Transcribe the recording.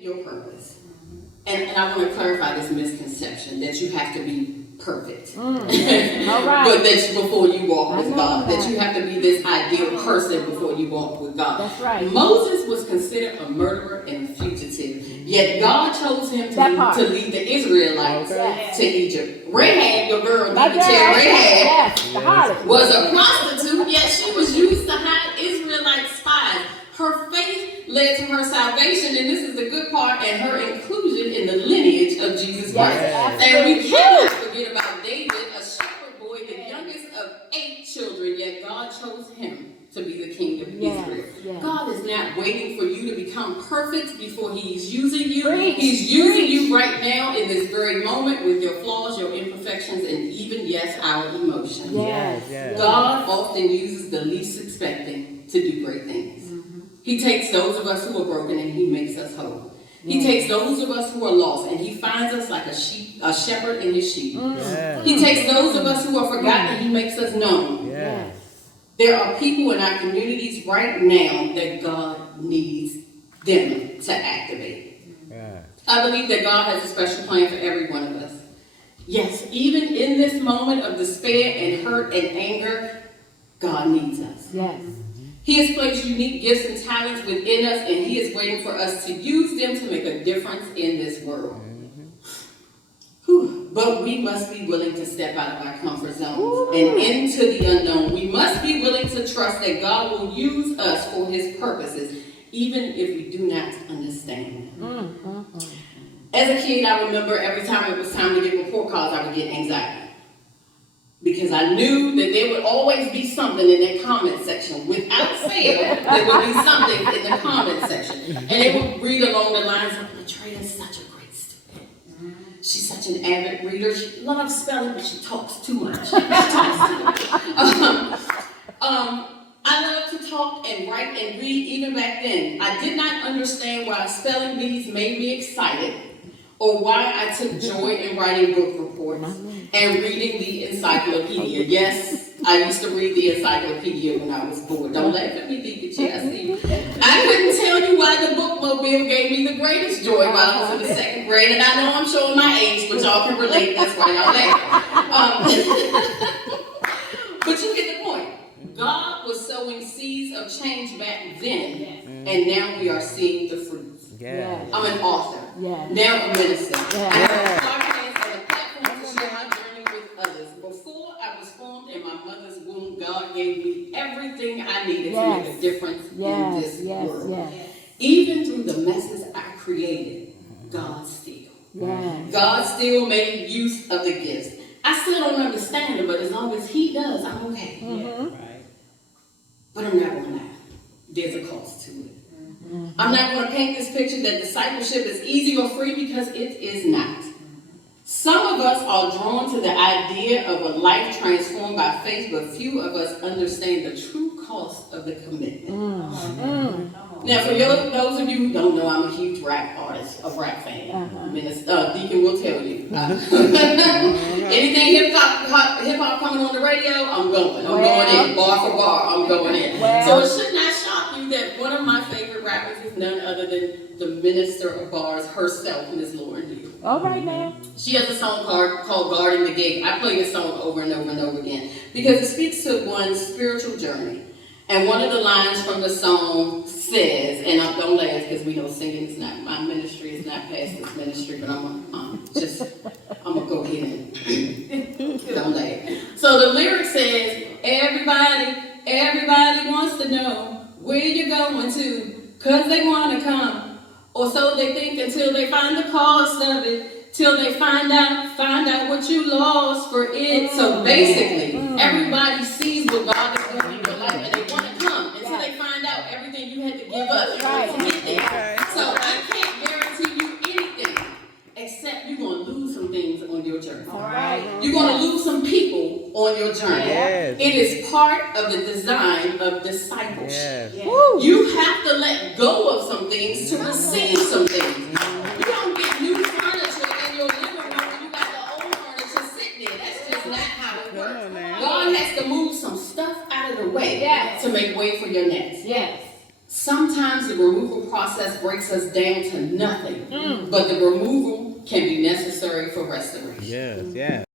your purpose. And I want to clarify this misconception that you have to be perfect. All right. But that before you walk with God, that you have to be this ideal person before you walk with God. That's right. Moses was considered a murderer and a fugitive, yet God chose him to lead the Israelites to Egypt. Rahab, your girl, Rahab, was a prostitute, yet she was used to hide Israelite spies. Her faith led to her salvation, and this is the good part, and her inclusion in the lineage of Jesus Christ. And we cannot forget about David, a shepherd boy, the youngest of 8 children, yet God chose him to be the king of Israel. God is not waiting for you to become perfect before he's using you. He's using you right now in this very moment with your flaws, your imperfections, and even, yes, our emotions. God often uses the least expecting to do great things. He takes those of us who are broken and he makes us whole. He takes those of us who are lost and he finds us like a shepherd in his sheep. He takes those of us who are forgotten and he makes us known. There are people in our communities right now that God needs them to activate. I believe that God has a special plan for every one of us. Yes, even in this moment of despair and hurt and anger, God needs us. He has placed unique gifts and talents within us, and he is waiting for us to use them to make a difference in this world. But we must be willing to step out of our comfort zones and into the unknown. We must be willing to trust that God will use us for his purposes, even if we do not understand. As a kid, I remember every time it was time to get report cards, I would get anxiety. Because I knew that there would always be something in that comment section. Without fail, there would be something in the comment section. And it would read along the lines of, Latrina is such a great student. She's such an avid reader. She loves spelling, but she talks too much. I love to talk and write and read even back then. I did not understand why spelling bees made me excited or why I took joy in writing book reports and reading the encyclopedia. Yes, I used to read the encyclopedia when I was bored. Don't laugh at me, Deacon I see. I couldn't tell you why the bookmobile gave me the greatest joy while I was in the 2nd grade, and I know I'm showing my age, but y'all can relate. That's why y'all laugh. But you get the point. God was sowing seeds of change back then, and now we are seeing the fruits. I'm an author, now a minister. I have a podcast and a platform to share my journey with others. Before I was formed in my mother's womb, God gave me everything I needed to make a difference in this world. Even through the messes I created, God still made use of the gifts. I still don't understand it, but as long as he does, I'm okay. But I'm not going to lie. There's a cost to it. I'm not going to paint this picture that discipleship is easy or free, because it is not. Some of us are drawn to the idea of a life transformed by faith, but few of us understand the true cost of the commitment. Now, for those of you who don't know, I'm a huge rap artist, a rap fan. Deacon will tell you. Anything hip-hop coming on the radio, I'm going. I'm going in. Bar for bar, I'm going in. So it should not shock you that one of my favorite rappers is none other than the minister of bars herself, Miss Lauren Hill. All right now. She has a song called Guarding the Gate. I play this song over and over and over again because it speaks to one's spiritual journey. And one of the lines from the song says, and don't laugh because we know singing is not my ministry, it's not pastor's ministry, but I'm gonna go ahead and don't laugh. So the lyric says, everybody wants to know where you're going to, cause they want to come, or so they think until they find the cost of it, till they find out what you lost for it. So basically, everybody sees what God is doing in your life, and they want to come until they find out everything you had to give up to get there. So I can't guarantee you anything, except you're going to lose some things on your journey. You're going to lose some people on your journey. It is part of the design of discipleship. You have to let go of some things to receive some things. You don't get new furniture in your living room when you got the old furniture sitting there. That's just not how it works. God has to move some stuff out of the way to make way for your next. Sometimes the removal process breaks us down to nothing, but the removal can be necessary for restoration. Yes, yes.